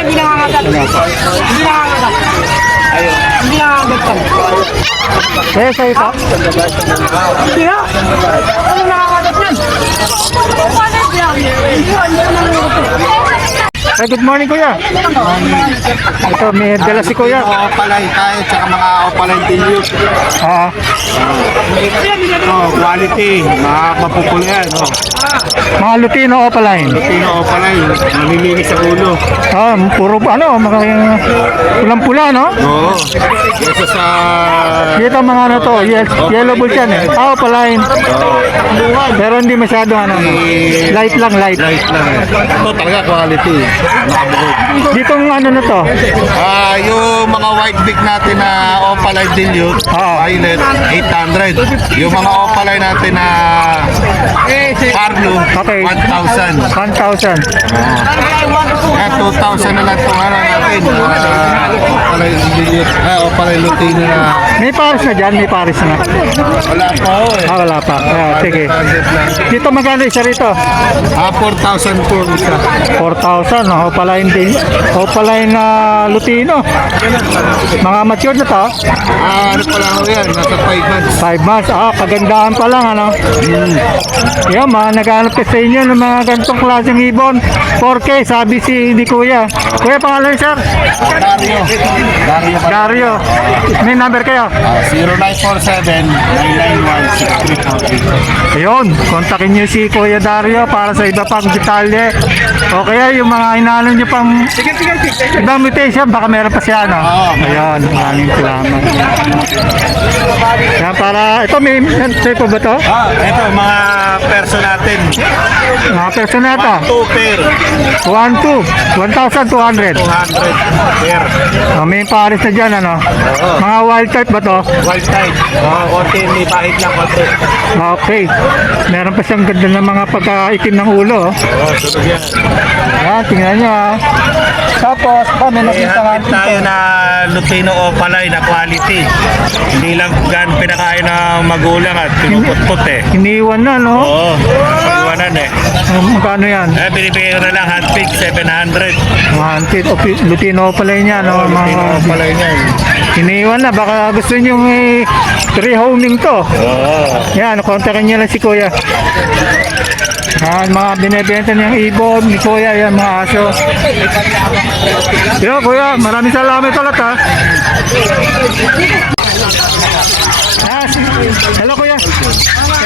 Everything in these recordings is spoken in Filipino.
Hindi nangangagat. Hindi nangangagat. Eh, sa'yo pa? Hindi na. Ano nangangagat yan? Hey, good morning, kuya. Ito, may dala si kuya. Opalay tayo, tsaka mga opalay dilute. Quality, mapupulo yan. Mga Lutino Opaline. Lutino opalay, malilinis sa ulo. Puro mga pulang-pula, no? Oo. Kasi sa... Dito mga to, yellow bulls yan eh. Opaline. Pero hindi masyado light lang. Light lang eh. Ito talaga quality. Ditong na to? Yung mga white beak natin na opalay dilute, violet, 800. Yung mga opalay natin na Carlo, Okay. 1,000. 1,000. 2,000 na lang itong natin. Opalay dilute, opalay lutino na. May pares na dyan? May pares na? Wala pa ho eh. Wala pa. Sige. Dito magkano isa rito? 4,000 po isa. 4,000. Opaline na Lutino. Mga mature na to? Ano pa lang ho yan, nasa 5 months. 5 months. Kagandahan pa lang, Yan, naghanap ka sa inyo ng mga ganitong klaseng ibon. 4K, sabi ni Kuya. Kuya, pangalan, sir? Dario. May number kayo? 0947-991-6343. Ayun, kontakin nyo si Kuya Dario para sa iba pang detalye. O kaya yung mga inaalam nyo pang ibang mutation, baka meron pa siya, Ayun, maraming salamat. Yan, para, ito may po ba to? Ito, mga perso natin. Mga personata. 2 pair. 1,200. 200 pair. May pares na dyan, Mga wild type ba to? White type. Konti, may pahit lang konti. Okay. Meron pa siyang ganda ng mga pagkaitim ng ulo. Sunod yan. Yan, tingnan nyo, Tapos, may nakita nga tayo na Lutino Opalay na quality. Hindi lang gan pinakain ng magulang at pinupot-put eh. Iniwan na, no? Oo, pag-iwanan eh. Magkano yan? Binibigay ko na lang handpick, 700. Hantit, Lutino pala niya, no? Lutino Opalay niyan. Iniwan na, baka gusto nyo rehoming to. Oo. Yan, kontakin nyo lang si Kuya. Yan, mga binibenta niyang ibon ni Kuya, yan mga aso. Yo, Kuya, maraming salamat ulit, Hello, Kuya.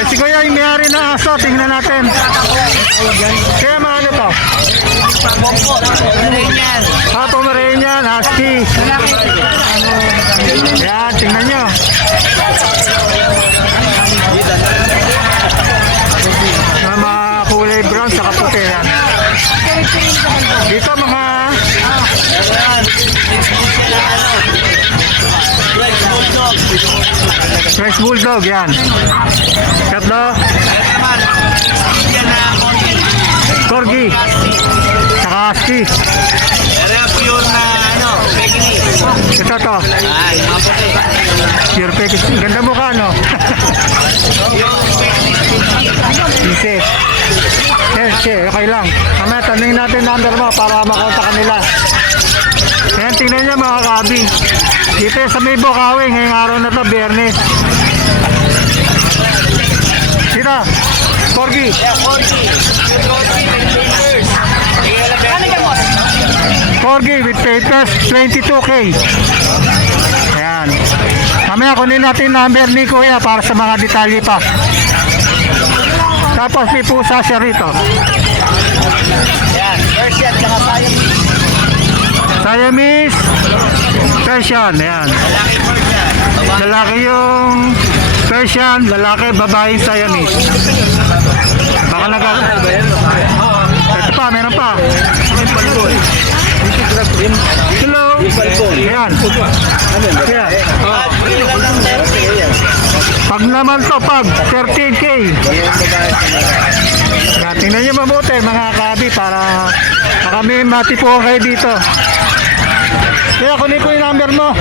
Si Kuya Pomeranian, Husky. Yan, tingnan nyo. Mga kulay brown sa puti yan. Dito mga French Bulldog yan. Tatlo. Corgi. Saka Husky. Ito to. Pure Peking. Ganda mukha, no? Easy. Yes, okay lang. Mamaya tanongin natin number mo para makontak kanila. Ayan, tingnan nyo mga kabi. Dito sa may Bukawi, ngayong araw na to, Biyernes. Dito, Corgi. Corgi with papers, 22K. Ayan. Mamaya kunin natin number ni Kuya para sa mga detalye pa. Tapos may pusa siya rito. Yan, Persian, tsaka Siamese Persian. Ayan. lalaki Persian. Lalaki yung Persian, lalaki, babaeng Siamese. Baka ito pa, meron pa. Hello. Ayan. Ayan. Pag naman to, pag 13K. Tingnan nyo mabuti mga kabi para kami matipuan kayo dito. Kaya kunin ko yung number mo.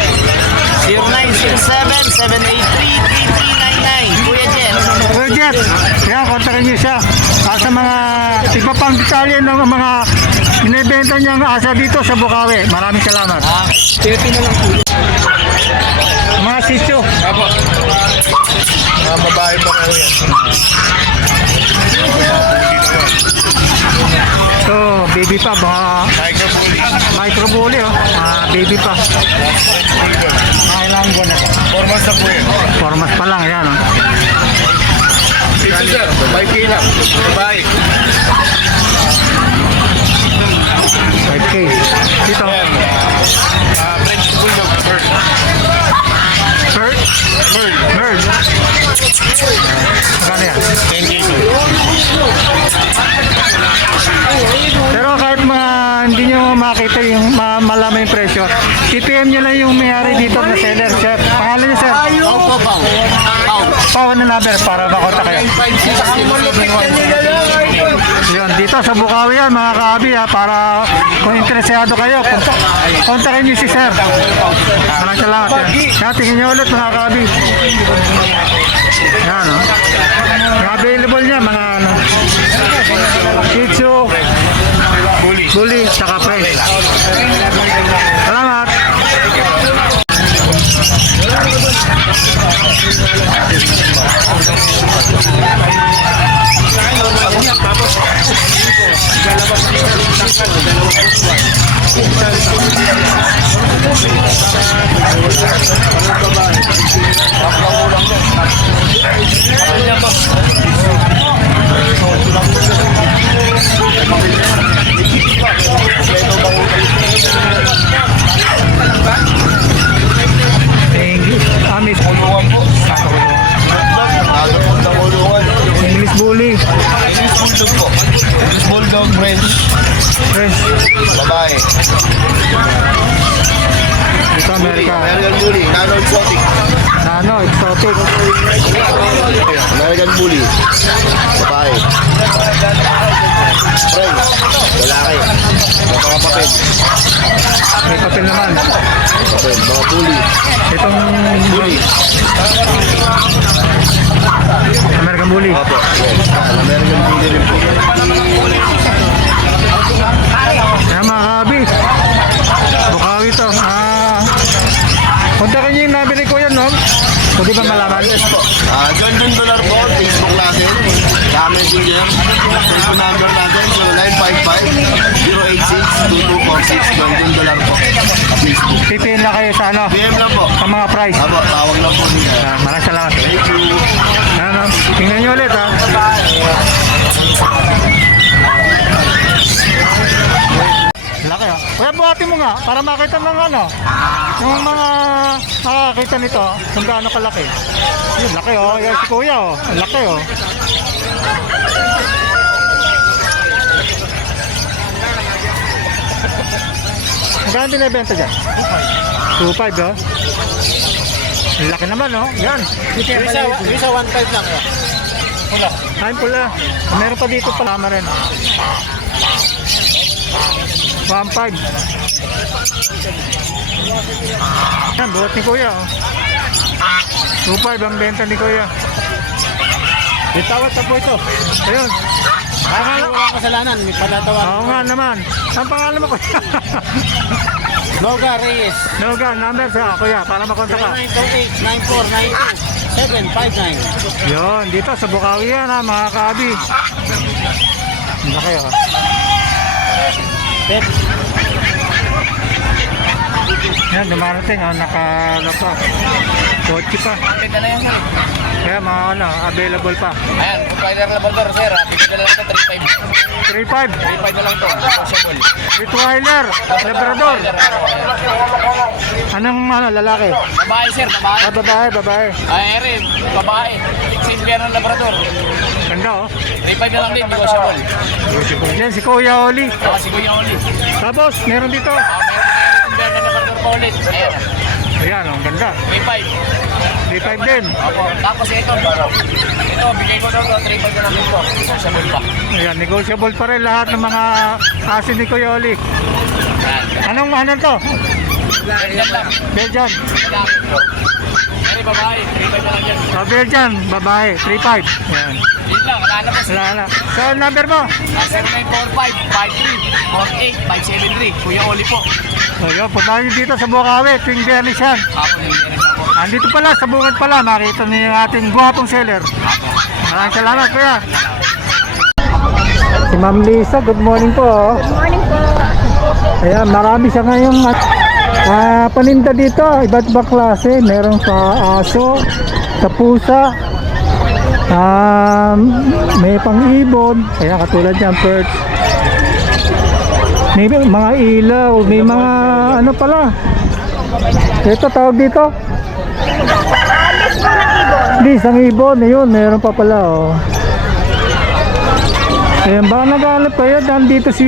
0967-783-3399. Kuya Jen. Kuya Jet, kaya kontakin nyo siya. Sa mga iba pang detalye ng mga binibenta niyang asa dito sa Bukawi. Maraming salamat. Mga sisyo. Apo. Mga babae pa kayo yan. So, baby pa, baka Tiger Bully. micro bully, oh. Baby pa. Kailangan ko na. Formas na po yun. Formas pa lang, yan, oh. Dito sir, 5K lang. Babae. 5K. Dito. French Bulldog. Bird. Bird? Bird. Bird. Magkano yan? 10K. Pero kahit hindi nyo makita yung malaman yung presyo, TPM nyo lang yung may-ari dito na seller, sir. Pangalan nyo, sir? Pau. Pao na number para makontak kayo. 556. Yun, dito sa Bukawi yan, mga kaabi, para kung interesado kayo, kontakin nyo si sir. Maraming salamat. Yan, tingin nyo ulit mga kaabi. Yan, o. Yung available niya, mga Shih Tzu, Bully, saka French. Salamat. English Bully. English Bulldog, French. French. Babae. Ito Amerika. American Bully, Nano Exotic. Nano, exotic. American Bully. Babae. French. Lalaki. Mga papel. May papel naman. Papel. Mga bully. Itong Bully. American Bully. Opo. American Bully rin po. Ayan mga kabi. Bukawi to. Kontakin nyo yung nabili ko yan, no? Pwede ba malaman? Yes po. John Dollar po. Facebook natin. Sa Messenger. Facebook number natin. 0955-086-2246. John Dollar po. Sa Facebook. Pipin na kayo sa ano? PM lang po. Sa mga price. Abo, tawag lang po niya. Maraming salamat. Thank you. Ano? Tingnan nyo ulit, ha? kuya. Kuya, buhati mo nga para makita ng ano. Yung mga makakita nito kung gaano kalaki. Yun, laki oh. Yan si kuya oh. Ang laki oh. Magkano binibenta dyan? 2.5 oh. Ang laki naman oh. Yan. Visa 1.5 lang. Kain pula. Meron pa dito palama rin. 1.5. Yan, buhat ni kuya oh. 2.5 ang benta ni kuya. Itawat na po ito. Ayun. Walang kasalanan, may patatawan. Oo nga naman. Ang pangalan mo kuya? Noga Reyes. Noga, number sa kuya para makontak ka. 0928-9492-759. Yun, dito sa Bukawi yan ha, mga kaabi. Hindi kayo ha. Yan, dumarating ha, nakalapa. Kotse pa. Pwede na yan. Kaya mga ano, available pa. Ayan, provider na Labrador, sir. Bigyan na lang ito, 3.5. 3.5. 3.5 na lang ito. Possible. Rottweiler, Labrador. Anong ano, lalaki? Babae, sir. Babae. Ah, babae, babae. Ay, Erin. Babae. Same pair ng Labrador. Ganda oh. 3.5 na lang din. Negotiable. Yan, si Kuya Oli. Si Kuya Oli. Tapos, meron dito. Meron pair ng Labrador pa ulit. Ayan. Ayan, ang ganda. 3.5. 3.5 din. Opo. Tapos ito. Ito, bigay ko doon. 3.5 na lang ito. Negotiable pa. Ayan, negotiable pa rin lahat ng mga asin ni Kuya Oli. Ayan. Anong mahanan to? Yan lang. Belgian. Lalaki. Pero babae, 3.5 na lang yan. Belgian, babae, 3.5. Ayan. Yun lang, wala na po. Wala na. So, number mo? 0945-53-48573. Kuya Oli po. So, yun, punta nyo dito sa Bukawi, tuwing biyernes yan. Ako na yung ako. Andito pala, sa bukid pala, makita niyo yung ating guwapong seller. Maraming salamat, kuya. Si Ma'am Lisa, good morning po. Good morning po. Ayan, marami siya ngayong paninda dito, iba't ibang klase. Meron sa aso, sa pusa, may pang-ibon, ayan katulad yan, perch. May mga ilaw, may mga ano pala. Ito tawag dito? List ng ibon, ayun, meron pa pala oh. Ayan, baka nag-aalap kayo, nandito si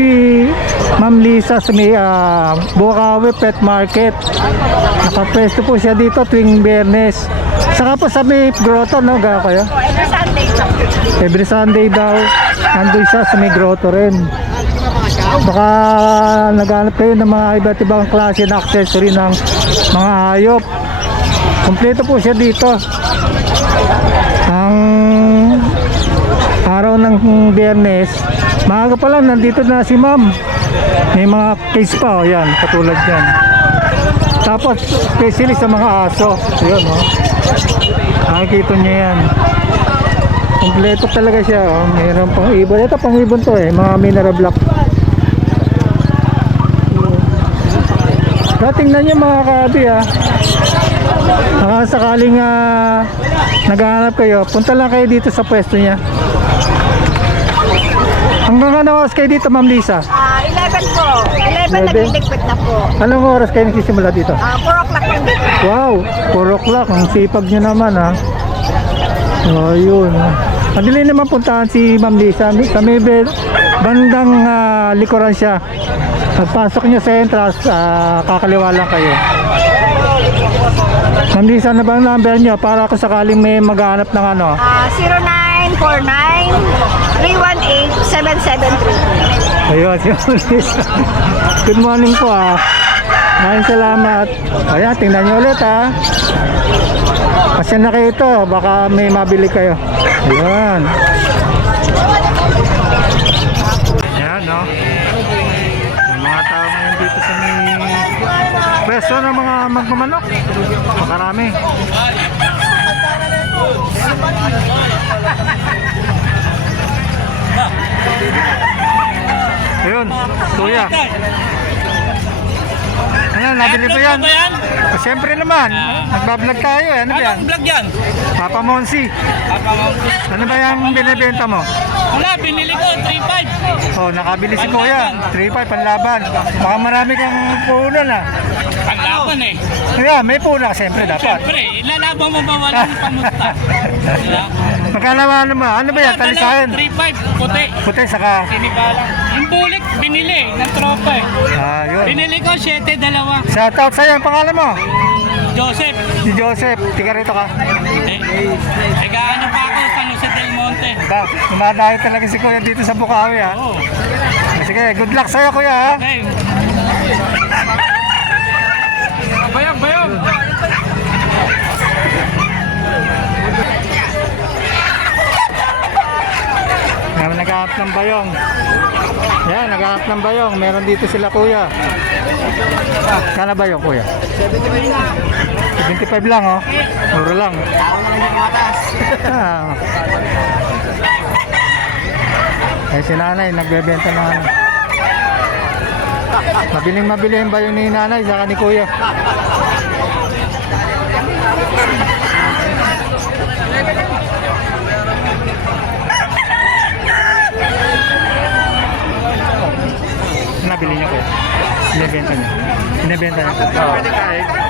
Ma'am Lisa sa may Bukawi Pet Market. Nakapwesto po siya dito tuwing Biyernes. Saka po sa may grotto, no? Gaya kayo? Every Sunday. Every Sunday daw, nandun siya sa may grotto rin. Baka nag-aalap kayo ng mga iba't ibang klase na accessory ng mga hayop. Kompleto po siya dito. Ang araw ng Biyernes, maaga pa lang nandito na si Ma'am. May mga case pa, oh, yan, katulad yan. Tapos, especially sa mga aso. Yun, oh. Nakikita nyo yan. Kompleto talaga siya, oh. Mayroon pang ibon. Ito pang ibon to eh, mga mineral block. Tingnan nyo mga kaabi ah. Sakaling naghahanap kayo, punta lang kayo dito sa pwesto niya. Hanggang anong oras kayo dito, Ma'am Lisa? 11 po. 11 nag-liquid na po. Anong oras kayo nagsisimula dito? 4 o'clock ng dito. Wow, 4 o'clock. Ang sipag nyo naman ha. Oh, yun. Madali naman puntahan si Ma'am Lisa. Sa may bandang likuran siya. Pagpasok nyo sa entrance, kakaliwa lang kayo. Ma'am Lisa, ano ba ang number nyo para kung sakaling may maghanap ng ano? 0949-318-773. Ayun, si Ma'am Lisa. Good morning po ah. Maraming salamat. Ayan, tingnan nyo ulit ah. Pasyan na kayo ito, baka may mabili kayo. Ayan. Ayan no. May mga tao ngayon dito sa may pwesto ng mga magmamanok. Makarami. Ayun, kuya. Ano, nabili ko yan? Ba yan? Siyempre naman, nagbablog tayo eh. Ano ba yan? Anong vlog yan? Papa Monsi. Ano ba yung binibenta mo? Wala, binili ko, 3.5. Oh, nakabili si Kuya. 3.5 panlaban. Baka marami kang puhunan ah. Panglaban eh. Kaya, may puhunan siyempre dapat. Siyempre, ilalaban mo ba walang pamusta? Diba? Magkalawa naman. Ano ba yan? Talisahin. 3.5, puti. Puti saka. Sinigalang. Yung bulik, binili ng tropa eh. Ah, yun. Binili ko 7.2. Shoutout sa'yo. Ang pangalan mo? Joseph. Si Joseph. Tiga rito ka. Nag-ano pa ako, San Jose del Monte. Ba, dumadayo talaga si Kuya dito sa Bukawi ha. Oo. Sige, good luck sa'yo Kuya ha. Okay. Bayang, bayang. Naghahanap ng bayong. Yan, naghahanap ng bayong. Meron dito sila Kuya. Kana bayong Kuya? 75 lang oh. Mura lang. Ah. Eh si nanay nagbebenta ng ano. Mabili yung bayong ni nanay saka ni Kuya. Nabili niyo Kuya? Binibenta niyo? Binibenta niyo? Oo.